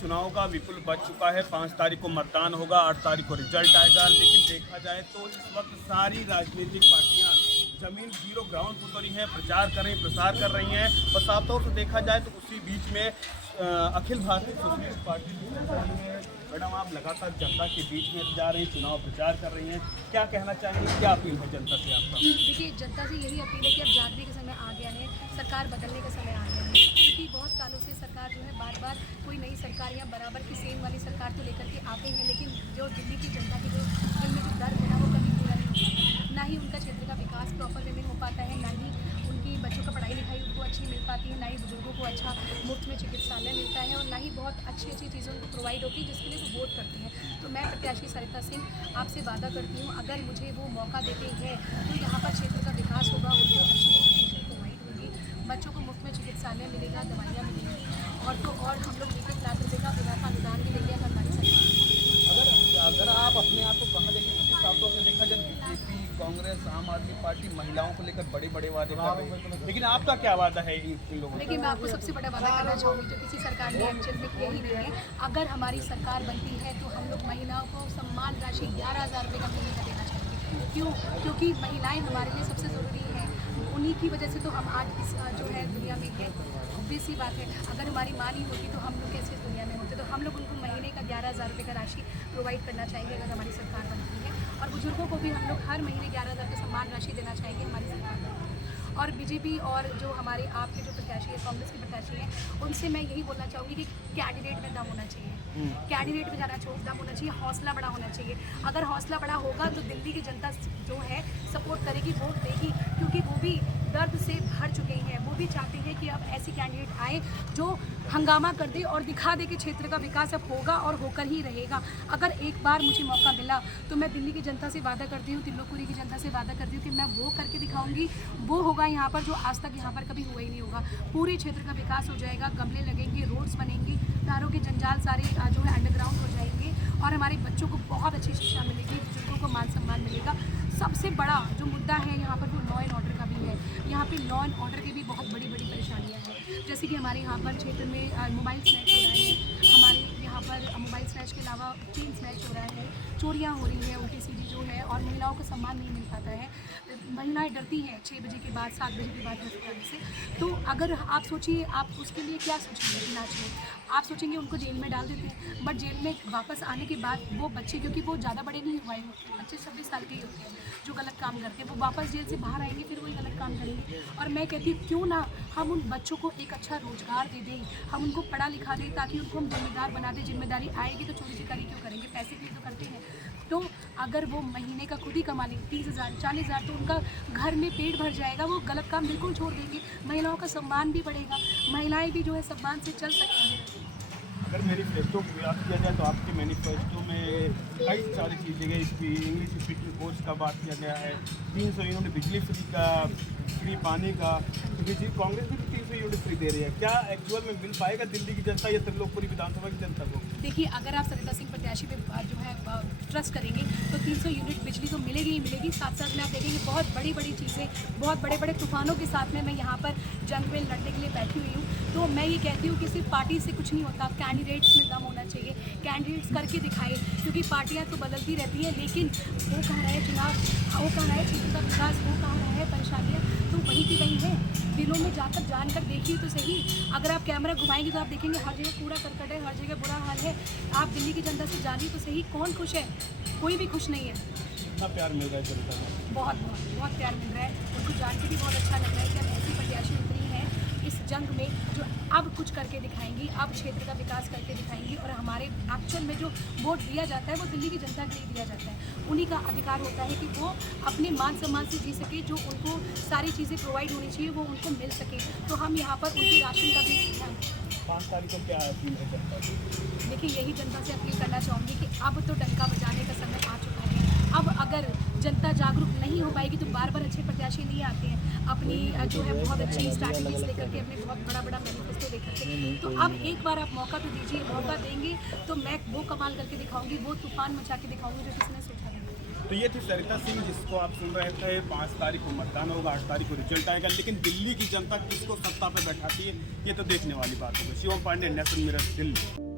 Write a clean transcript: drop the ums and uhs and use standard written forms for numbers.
चुनाव का विपुल बच चुका है। 5 तारीख को मतदान होगा, 8 तारीख को रिजल्ट आएगा। लेकिन देखा जाए तो इस वक्त सारी राजनीतिक पार्टियां जमीन जीरो ग्राउंड पर उतरी हैं, प्रचार कर रही हैं, प्रसार कर रही हैं। और साफ तौर से देखा जाए तो उसी बीच में अखिल भारतीय सोशलिस्ट पार्टी है। मैडम, आप लगातार जनता के बीच में जा रही हैं, चुनाव प्रचार कर रही हैं, क्या कहना चाहेंगे, क्या अपील है जनता से आपका? देखिए, जनता से यही अपील है कि अब जागने का समय आ गया है, सरकार बदलने का समय आ गया है। क्योंकि बहुत सालों से सरकार जो है बार बार कोई नई सरकार या बराबर की सेम वाली सरकार तो लेकर के आते हैं, लेकिन जो दिल्ली की जनता की जो दिल में जो दर्द है ना, वो कभी पूरा नहीं हो पाता। ना ही उनका क्षेत्र का विकास प्रॉपर वे में हो पाता है, ना ही उनकी बच्चों का पढ़ाई लिखाई उनको अच्छी मिल पाती है, ना ही बुजुर्गों को अच्छा मुफ्त में चिकित्सालय मिलता है, और ना ही बहुत अच्छी अच्छी चीज़ें उनको प्रोवाइड होती है जिसके लिए वो वोट करते हैं। तो मैं प्रत्याशी सरिता सिंह आपसे वादा करती हूँ, अगर मुझे वो मौका देते हैं तो यहाँ पर क्षेत्र का विकास होगा, उनको अच्छी एजुकेशन प्रोवाइड होगी, बच्चों को मुफ्त में चिकित्सालय मिलेगा, दवाइयाँ मिलेंगी, और तो और हम लोग 1 लाख रुपये का विकास अनुदान भी देंगे हमारी सरकार। अगर आप अपने आप को कहाँ देखें, क्योंकि साफ तौर से देखा जाए बीजेपी, कांग्रेस, आम आदमी पार्टी महिलाओं को लेकर बड़े बड़े वादे कर रही है, लेकिन आपका क्या वादा है इन लोगों? देखिए, मैं आपको सबसे बड़ा वादा करना चाहूँगी जो किसी सरकार ने एक्चुअल में किया ही नहीं है। अगर हमारी सरकार बनती है तो हम लोग महिलाओं को सम्मान राशि 11,000 रुपये का महीने का देना चाहेंगे। क्यों? क्योंकि महिलाएं हमारे लिए सबसे ज़रूरी है। उन्हीं की वजह से तो हम आज इस जो है दुनिया में है। ऑब्वियस सी बात है, अगर हमारी माँ नहीं होती तो हम लोग कैसे इस दुनिया में होते। तो हम लोग उनको महीने का 11,000 रुपये का राशि प्रोवाइड करना चाहेंगे अगर हमारी सरकार बनती है। और बुजुर्गों को भी हम लोग हर महीने 11,000 का सम्मान राशि देना चाहेंगे हमारी सरकार बनती है। और बीजेपी और जो हमारे आपके जो प्रत्याशी है, कांग्रेस के प्रत्याशी हैं, उनसे मैं यही बोलना चाहूँगी कि कैंडिडेट में दम होना चाहिए, कैंडिडेट में दम होना चाहिए, हौसला बड़ा होना चाहिए। अगर हौसला बड़ा होगा तो दिल्ली की जनता जो है सपोर्ट करेगी, वोट देगी, क्योंकि वो भी दर्द से भर चुके हैं। वो भी चाहते हैं कि अब ऐसी कैंडिडेट आए जो हंगामा कर दे और दिखा दे कि क्षेत्र का विकास अब होगा और होकर ही रहेगा। अगर एक बार मुझे मौका मिला तो मैं दिल्ली की जनता से वादा करती हूँ, तिल्लोपुरी की जनता से वादा करती हूँ कि मैं वो करके दिखाऊंगी, वो होगा यहाँ पर जो आज तक यहाँ पर कभी हुआ ही नहीं होगा। पूरे क्षेत्र का विकास हो जाएगा, गमले लगेंगे, रोड्स बनेंगी, तारों के जंजाल सारे जो है अंडरग्राउंड हो जाएंगे, और हमारे बच्चों को बहुत अच्छी शिक्षा मिलेगी, बुजुर्गों को मान सम्मान मिलेगा। सबसे बड़ा जो मुद्दा है यहाँ पर वो लॉ एंड ऑर्डर का भी है। यहाँ पे लॉ एंड ऑर्डर की भी बहुत बड़ी बड़ी परेशानियाँ हैं, जैसे कि हमारे यहाँ पर क्षेत्र में मोबाइल स्नैच हो रहे हैं, हमारे यहाँ पर मोबाइल स्नैच के अलावा चेन स्नैच हो रहा है, चोरियाँ हो रही है उल्टी सीधी जो है, और महिलाओं को सम्मान नहीं मिल पाता है। महिलाएं डरती हैं 6 बजे के बाद, 7 बजे के बाद हॉस्पिटल से। तो अगर आप सोचिए, आप उसके लिए क्या सोचेंगे इलाज में? आप सोचेंगे उनको जेल में डाल देते हैं, बट जेल में वापस आने के बाद वो बच्चे, क्योंकि वो ज़्यादा बड़े नहीं हुए होते, बच्चे 26 साल के ही होते हैं जो गलत काम करते हैं, वो वापस जेल से बाहर आएंगे, फिर वही गलत काम करेंगे। और मैं कहती हूँ क्यों ना हम उन बच्चों को एक अच्छा रोजगार दे दें, हम उनको पढ़ा लिखा दें, ताकि उनको हम जिम्मेदार बना दें। जिम्मेदारी आएगी तो चोरी चकारी क्यों करेंगे, पैसे के लिए तो करते हैं। तो अगर वो महीने का खुद ही कमा लेंगे 30,000 40,000 तो उनका घर में पेट भर जाएगा, वो गलत काम बिल्कुल छोड़ देंगे, महिलाओं का सम्मान भी बढ़ेगा, महिलाएं भी जो है सम्मान से चल सकती हैं। अगर मैनिफेस्टो की बात किया जाए तो आपके मैनिफेस्टो में कई सारी चीज़ें गई, इसकी इंग्लिश स्पीकिंग कोर्स का बात किया गया है, 300 यूनिट बिजली फ्री का, फ्री पानी का। कांग्रेस भी 300 यूनिट फ्री दे रही है, क्या एक्चुअल में मिल पाएगा दिल्ली की जनता या त्रिलोकपुरी विधानसभा की जनता को? देखिए, अगर आप सरिता सिंह प्रत्याशी पे जो है ट्रस्ट करेंगे तो 300 यूनिट बिजली तो मिलेगी ही मिलेगी। साथ साथ में आप देखेंगे बहुत बड़ी बड़ी चीज़ें, बहुत बड़े बड़े तूफानों के साथ में मैं यहाँ पर जंग में लड़ने के लिए बैठी हुई हूँ। तो मैं ये कहती हूँ कि सिर्फ पार्टी से कुछ नहीं होता, कैंडिडेट्स में दम होना चाहिए, कैंडिडेट्स करके दिखाए, क्योंकि पार्टियाँ तो बदलती रहती हैं, लेकिन वो कहाँ रहे चुनाव, वो कहाँ रहे क्षेत्र का विकास, वो कहाँ रहे परेशानियाँ, तो वही की वही है। दिलों में जाकर जानकर देखिए तो सही। अगर आप कैमरा घुमाएंगे तो आप देखेंगे हर जगह कूड़ा करकट है, हर जगह बुरा हाल है। आप दिल्ली की जनता से जानिए तो सही, कौन खुश है? कोई भी खुश नहीं है। कितना प्यार मिल रहा है जनता में? बहुत बहुत बहुत प्यार मिल रहा है, उनको जान के भी बहुत अच्छा लग रहा है कि हम ऐसी प्रत्याशी उतरी हैं इस जंग में जो अब कुछ करके दिखाएंगी, अब क्षेत्र का विकास करके दिखाएंगी। और हमारे एक्चुअल में जो वोट दिया जाता है वो दिल्ली की जनता के लिए दिया जाता है। उन्हीं का अधिकार होता है कि वो अपने मान सम्मान से जी सके, जो उनको सारी चीज़ें प्रोवाइड होनी चाहिए वो उनको मिल सके। तो हम यहाँ पर उनकी राशन का भी 5 तारीख को क्या अपील है जनता की? देखिए, यही जनता से अपील करना चाहूँगी कि अब तो डंका बजाने का समय आ चुका है। अब अगर जनता जागरूक नहीं हो पाएगी तो बार बार अच्छे प्रत्याशी नहीं आते हैं अपनी जो है बहुत अच्छी स्ट्रैटेजीज लेकर के, अपने बहुत बड़ा बड़ा मैनिफेस्टो लेकर के। तो अब एक बार आप मौका तो दीजिए, मौका देंगे तो मैं वो कमाल करके दिखाऊंगी, वो तूफान मचा के दिखाऊंगी जो किसी ने सोचा नहीं। तो ये थी सरिता सिंह, जिसको आप सुन रहे थे। 5 तारीख को मतदान होगा, 8 तारीख को रिजल्ट आएगा, लेकिन दिल्ली की जनता किसको सत्ता पर बैठाती है ये तो देखने वाली बात होगी। Shivam Pandey, nation mirror, Delhi.